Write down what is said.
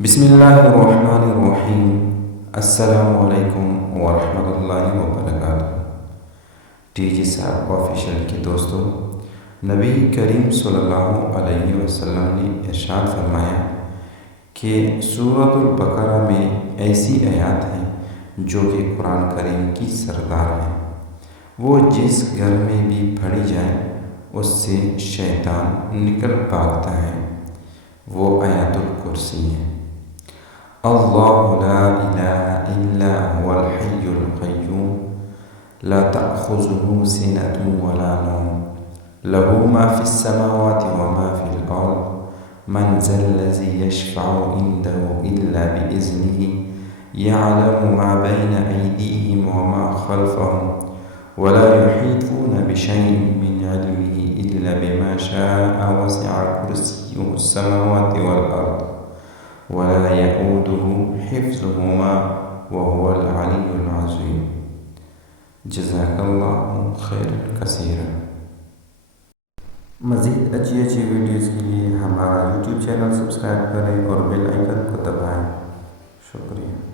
बिस्मिल्लाहिर्रहमानिर्रहीम। अस्सलामुअलैकुम वरहमतुल्लाहि वबरकातुहू। टीजी साहब ऑफिशियल के दोस्तों, नबी करीम सल्लल्लाहु अलैहि वसल्लम ने इरशाद फरमाया कि सूरतुल बकरा में ऐसी आयत हैं जो कि कुरान करीम की सरदार हैं। वो जिस घर में भी पढ़ी जाए उससे शैतान निकल भागता है। वो आयतुल कुर्सी है। अल्लाहु ला इलाहा इल्ला हुवल हय्युल क़य्यूम ला तअख़ुज़ुहु सिनतुन वला नौम लहू मा फ़िस समावाति व मा फ़िल अर्ज़ मन ज़ल्लज़ी यशफ़अु इंदहु इल्ला बिइज़्निही यअलमु मा बैन अयदीहिम व मा ख़ल्फ़हुम वला युहीतूना बिशैइन मिन इल्मिही इल्ला बिमा शाअ वसिअ कुर्सियुहु अस्समावाति वल अर्ज़ वला यऊदुहु हिफ्ज़ुहुमा व हुवल अलिय्युल अज़ीम। जज़ाकल्लाहु खैरन कसीरा। मज़ीद अच्छी अच्छी वीडियोज़ के लिए हमारा यूट्यूब चैनल सब्सक्राइब करें और बेल आइकन को दबाएं। शुक्रिया।